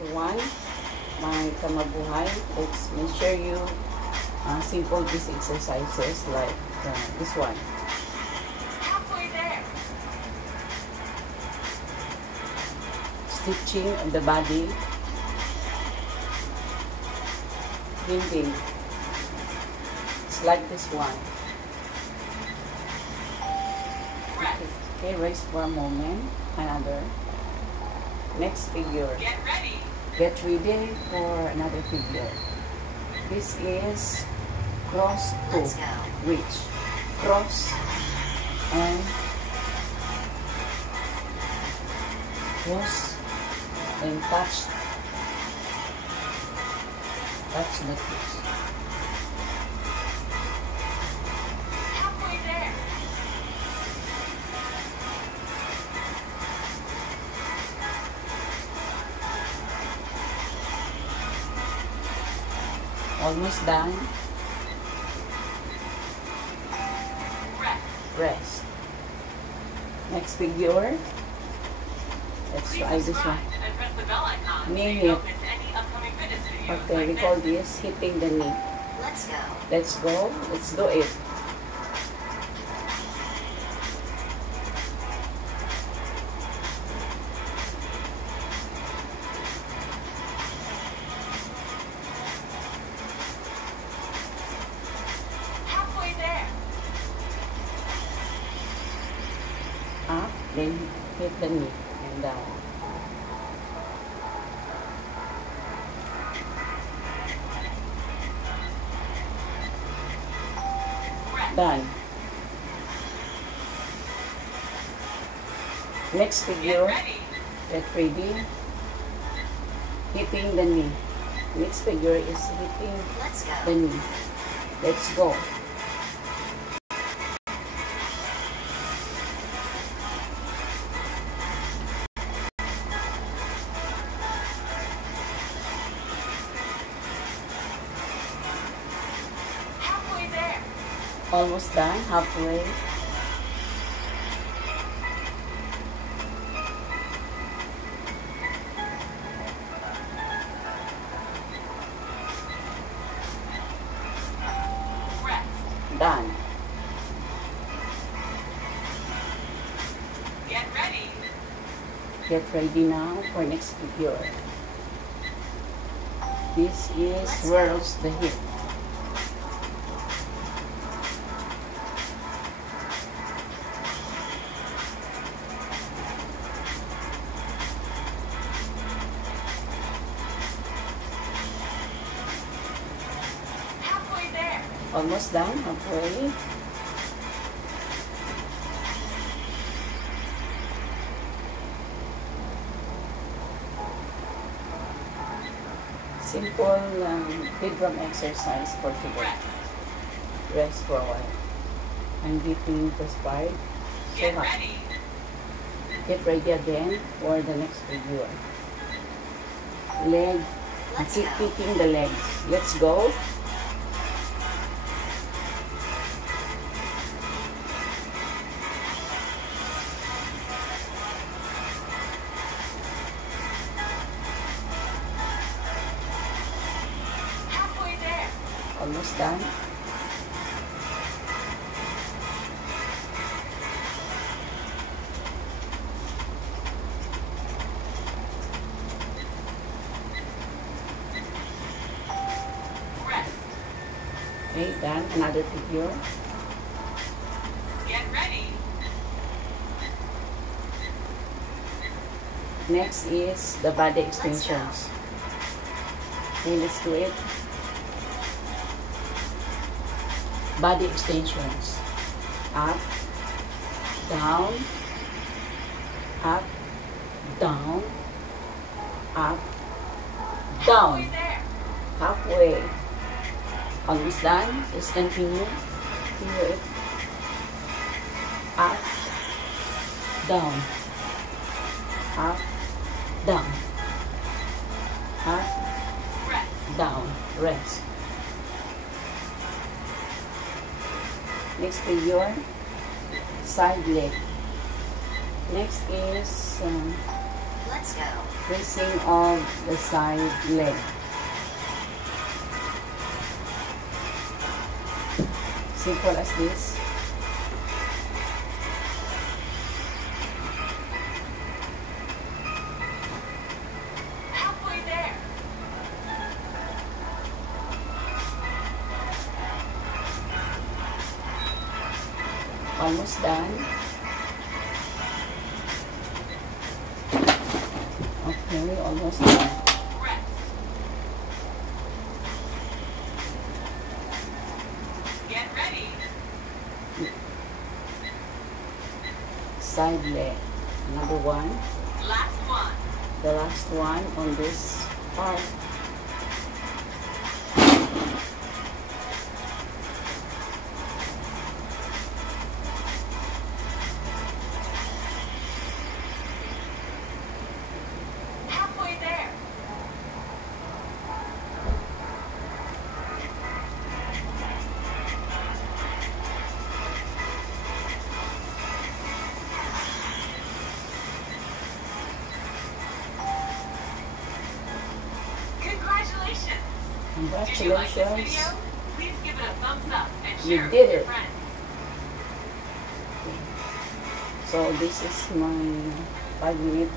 everyone, my kamabuhay. Let's share you simple these exercises like this one. Halfway there. Stitching of the body. Bending. It's like this one. Okay, rest for a moment. Another. Next figure. Get ready. Get ready for another figure. This is cross to reach. Cross and cross and touch. Touch the fish. Halfway there. Almost done. Rest. Rest. Next figure. Let's Please try this subscribe one. and press the bell icon so Knee you hip. don't miss any upcoming fitness videos Okay, like we call this. this hitting the knee. Let's go. Let's go. Let's do it. Halfway there. Up, then hit the knee and down. Rest. Done. Next Get figure. ready. Get ready. Hitting the knee. Next figure is hitting Let's go. the knee. Let's go. Halfway there. Almost done. Halfway. Rest. Done. Get ready. Get ready now for next figure. This is swirls the hip. Halfway there. Almost done. Halfway. Simple Bikram exercise for today. Rest. Rest for a while. I'm getting perspired. So Get hot. ready. Get ready again for the next figure. Leg. Keep kicking the legs. Let's go. Halfway there. Almost done. Rest. Okay, done. Another figure. Get ready. Next is the body extensions. Okay, let's do it. Body extensions. Up, down, up, down, up, down. Halfway there. Halfway. Almost done. Just continue. Continue it. Up, down, up, down, up, Rest. down, rest. Next figure, side leg. Next is Let's go. Tracing of the side leg. Simple as this. Halfway there. Almost done. Okay, almost done. Rest. Get ready. Side leg. Another one. Last one. The last one on this part. Halfway there. Congratulations. Did you like this Congratulations. video? Please give it a thumbs up and You share it did with your it. friends. So this is my 5-minute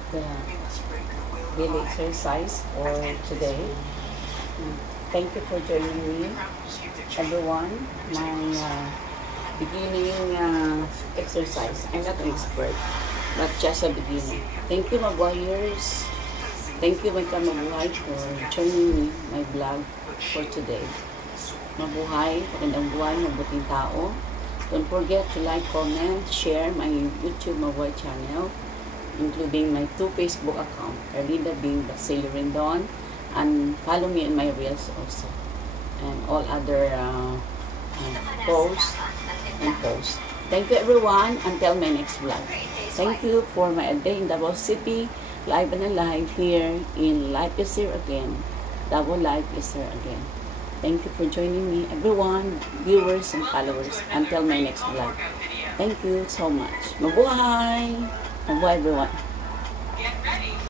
daily exercise for today. Thank you for joining me, everyone. My beginning exercise. I'm not an expert, but just a beginner. Thank you, my warriors. Thank you, my kamabuhay, for joining me, my vlog for today. Mabuhay, magandang buhay, mabuting tao. Don't forget to like, comment, share my YouTube Mabuhay channel, including my 2 Facebook account, Erlinda Bing Basilio Rendon, and follow me in my reels also, and all other posts and posts. Thank you, everyone. Until my next vlog. Thank you for my day in Davao City, live and alive here in Life is Here Again. Davao Life is Here Again. Thank you for joining me, everyone, viewers and followers. Until my next vlog. Thank you so much. Mabuhay! Mabuhay, everyone.